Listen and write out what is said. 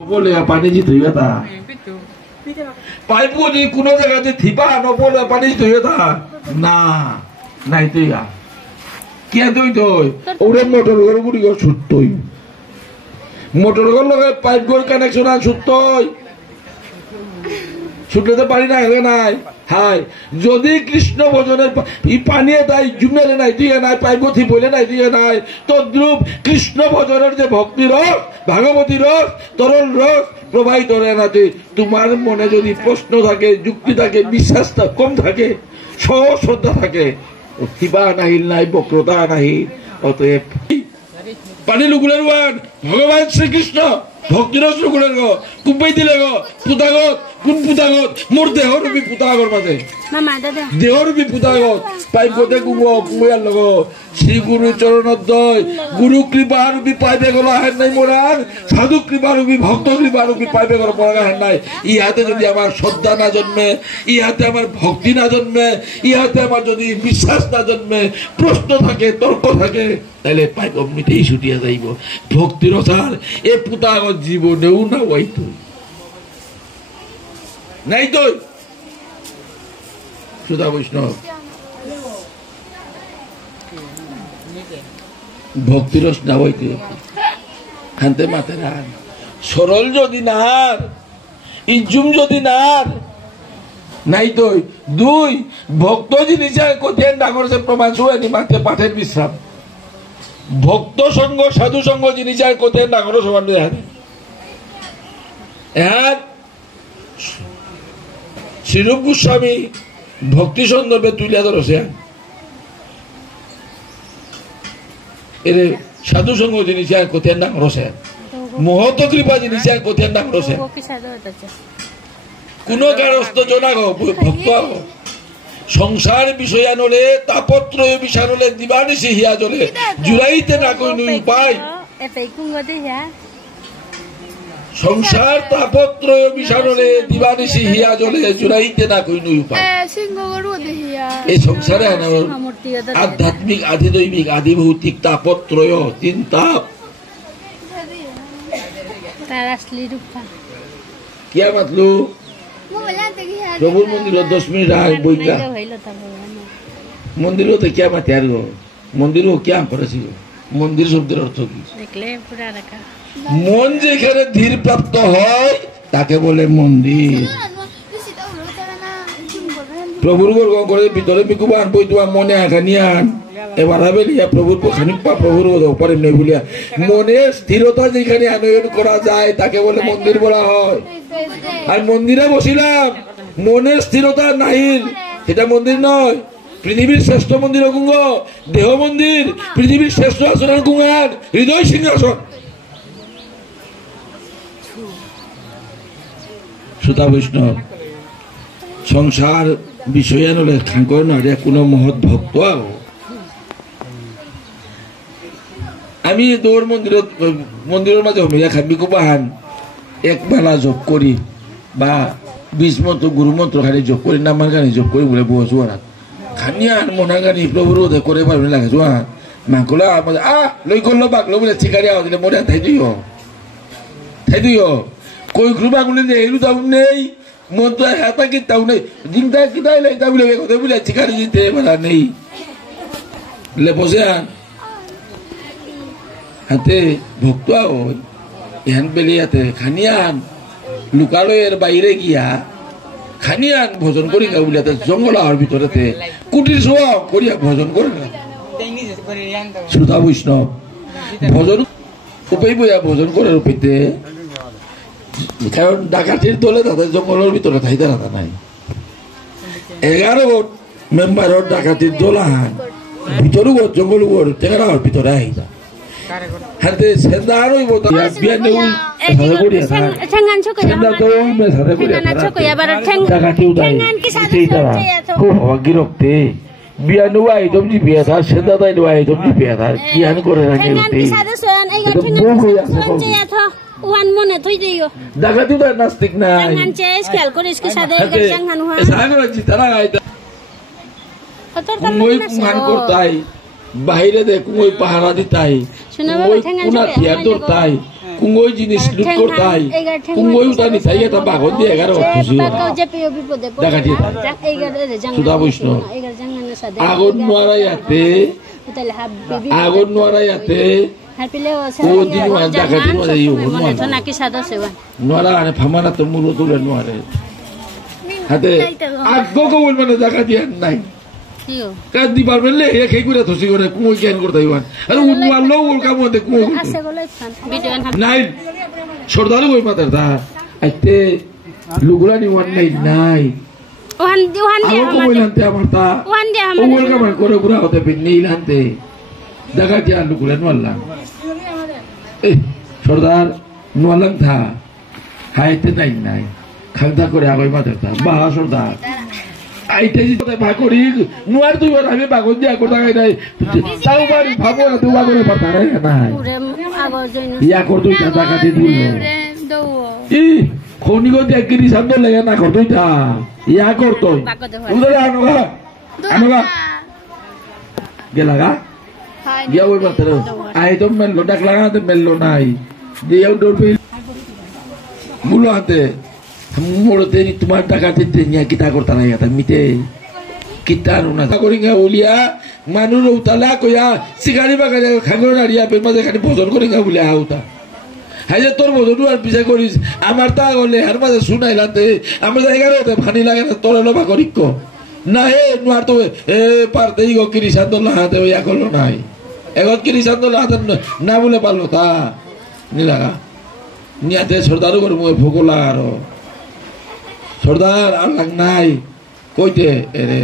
বলে পানি জিত হইবে তা পাইপ যদি কোনো জায়গাতে থিপা নবলে পানি জিত হইবে তা না নাই তুই কে তুই তুই ওরে মোটর ঘর গুড়ি ঘর ছুটতই মোটর ঘর লগে পাইপ ঘর কানেকশন আর ছুটতই ছুটলে তো পানি নাই নাই হাই যদি কৃষ্ণ ভজনের পানি তাই জুমেলে নাই দিয়ে নাই পাইপ থিপলে নাই দিয়ে নাই তদ্রুপ কৃষ্ণ ভজনের যে ভক্তি রস ভাগবতী রস তরল রস প্রবাহিত নাতে তোমার মনে যদি প্রশ্ন থাকে যুক্তি থাকে বিশ্বাস কম থাকে সহজ শ্রদ্ধা থাকে কিবা নাহিল নাই বক্রতা নাহিল অতএব পানি লুকুলের ভগবান শ্রীকৃষ্ণ ভক্তিরস লুকুলের গো কুম্পাই দিলে গো পুতাগত কোন পুতাগত মোর দেহরূপী পুতাগর মাঝে দেহরূপী পুতাগত পাইপ গতে কুমার লগ শ্রী গুরু চরণোদয় গুরু কৃপারূপী পাইপে গলা হেন নাই মোরার সাধু কৃপারূপী ভক্ত কৃপারূপী পাইপে গলা মোরা হেন নাই ইহাতে যদি আমার শ্রদ্ধা না জন্মে ইহাতে আমার ভক্তি না জন্মে ইহাতে আমার যদি বিশ্বাস না জন্মে প্রশ্ন থাকে তর্ক থাকে তাহলে পাইপ অমনিতেই ছুটিয়া যাইব ভক্তির সার এ পুতাগত জীবনেও না হইতো নাই তো সুধা বৈষ্ণব ভক্তিরস না হইতে খানতে মাতে রান সরল যদি নার ইজুম যদি নার নাই তো দুই ভক্ত জিনিস কোথায় ডাঙর সে প্রমাণ শুয়েনি মাঠে পাঠের বিশ্রাম ভক্ত সঙ্গ সাধু সঙ্গ জিনিস কোথায় ডাঙর সমান হ্যাঁ শ্রীরূপ গোস্বামী ভক্তি সন্দর্ভে তুলিয়া ধরছে এর সাধু সঙ্গ জিনিস কোথায় নাম রসে মহত কৃপা জিনিস কোথায় নাম রসে কোন কারস্থ জনা ভক্ত সংসার বিষয় আনলে তাপত্রয় বিষয় আনলে দিবানিশি হিয়া জলে জুড়াইতে না কই নুই উপায় সংসার তাপত্রয় বিষাণলে দিবানিশি হিয়া জলে জুড়াইতে না কই নুই উপায় এই সংসারে আধ্যাত্মিক আধিদৈবিক আধিভৌতিক তাপত্রয় তিন তাপ কিয়া মাতলু প্রভুর মন্দির 10 মিনিট আগে বইকা মন্দির তো কিয়া মাতে আর মন্দির কিয়া করেছিল মন্দির শব্দের অর্থ কি মন যেখানে ধীর প্রাপ্ত হয় তাকে বলে মন্দির প্রভুর করে ভিতরে বিকুবান বই তোমার মনে আখানিয়ান এবার বেলিয়া প্রভুর খানিপা প্রভুর উপরে নেই বলিয়া মনের স্থিরতা যেখানে আনয়ন করা যায় তাকে বলে মন্দির বলা হয় আর মন্দিরে বসিলাম মনের স্থিরতা নাহিল সেটা মন্দির নয় পৃথিবীর শ্রেষ্ঠ মন্দির অকুঙ্গ দেহ মন্দির পৃথিবীর শ্রেষ্ঠ আসন কুঙ্গার হৃদয় সিংহাসন সুতা বৈষ্ণব সংসার বিষয় আনলে খাঙ্কর নয় কোনো মহৎ ভক্ত আমি তোর মন্দিরের মাঝে হমিয়া খাবি কুবাহান এক বেলা যোগ করি বা 20 মন্ত্র গুরু মন্ত্র খালি যোগ করি নামার গানি যোগ করি বলে বউ জোয়ার খানিয়ান মনার গানি প্রভুর করে পারবে লাগে জোয়ার মাকুলা লই করলো বাকলো বলে চিকারি আওয়া দিলে মনে থাই দিও কই গ্রুপ আগুনে এলু তাও নেই মন্ত্র হাতা কি তাও নেই জিংটা কিতাই লাই তা বলে কথা বলে চিকারি দিতে বেলা নেই লে বসে হাতে ভক্ত এহান বেলিয়াতে খানিয়ান লোকালয়ের বাইরে গিয়া খানিয়ান ভোজন করি গাউলিয়াতে জঙ্গল আওয়ার ভিতরেতে কুটির শোয়া করিয়া ভোজন করে শ্রোতা বৈষ্ণব ভোজন উপাই বইয়া ভোজন করে রূপেতে কারণ ডাকাতির দলে তাদের জঙ্গলের ভিতরে থাইতে রাখা নাই 11 মেম্বারের ডাকাতির দল আহান ভিতরে জঙ্গল টেকার ভিতরে আহি যা হাতে সেন্দা আর হইব বিয়া নেউ সাদা করিয়া সেন্দা তো মে সাদা করিয়া ডাকাতি উদাই খুব অগিরক্তে বিয়া নেউ আইটম জি বিয়া থার সেন্দা তাই নেউ আইটম জি বিয়া থার কি আন করে রাখে ওয়ান মনে থই দিও ডাকাতি তো নাস্তিক নাই ঠ্যাঙ্গান চেস খেয়াল করিস কি সাদে ঠ্যাঙ্গান হয় সাগর জিতারা আইতা মই মান করতাই বাইরে দেখো ওই পাহারা দিতাই ওই কোনা থিয়া দরতাই কুঙ্গই জিনিস লুট করতাই কুঙ্গই উঠানি তাই এটা বাগন দিয়ে 11 খুশি দেখা দিয়ে সুধা বৈষ্ণব আগুন নোয়ারাইয়াতে ও দিন দেখা দিন নোয়ারা আনে ফামানা তো মুরো তুলে নোয়ারে হাতে আগ্গকে বলবে না দেখা দিয়ে নাই কাজ দিবার বেলে এক এক করে থসি করে কুঁই জ্ঞান করতে হইবান আরে উনওয়ালো ওর কাম মধ্যে কুঁই নাই সর্দার কই মাতার দা আইতে লুগুলা নিওয়ান নাই ওহান দিয়া আমার কইলানতে আমার তা ওহান দিয়া ওর কাম করে পুরা হতে বিনি লানতে দেখা কি আর লুগুলা নোয়ালাম এই সর্দার নোয়ালাম থা হাইতে নাই খালদা করে আগই মাতার দা বা সর্দার আইতে জিতে ভাগরি নোয়ার তুই আর আমি বাগন দিয়া কথা গাই নাই তাও বাড়ি ভাবো না তুই বাগরে পাতা রে না ইয়া কর তুই টাকা দি দিল ই খনিগো দেখি সামনে লাগে না কর তুই তা ইয়া কর তুই উদরে আনোগা গেলাগা গিয়া ওই মাত্র আই তো মেললো ডাক লাগাতে মেললো নাই দিয়ে উঠোর পে মুলো হাতে মোড়তে তোমার টাকা দিতে নিয়ে কিতা করতা নাই এটা মিতে কিতা রুনা করি গা উলিয়া মানুষ উতালা কইয়া সিগারি বাগা খাগর নাড়িয়া বের মাঝে খালি ভজন করি গা উলিয়া আউতা হাই যে তোর ভজন আর পিছা করিস আমার তা গলে আর মাঝে শুনাইলাতে আমরা জায়গাতে ফানি লাগে না তোর লোবা করিক না হে নোয়ার তো এ পারতেই গো কিরিসান তো লাহাতে ইয়া করলো নাই এখন কিরিসান তো লাহাতে না বলে পারলো তা নিলাগা নিয়াতে সর্দারও করে মুখে ভোগলা আরো সর্দার আর লাগ নাই কইতে এরে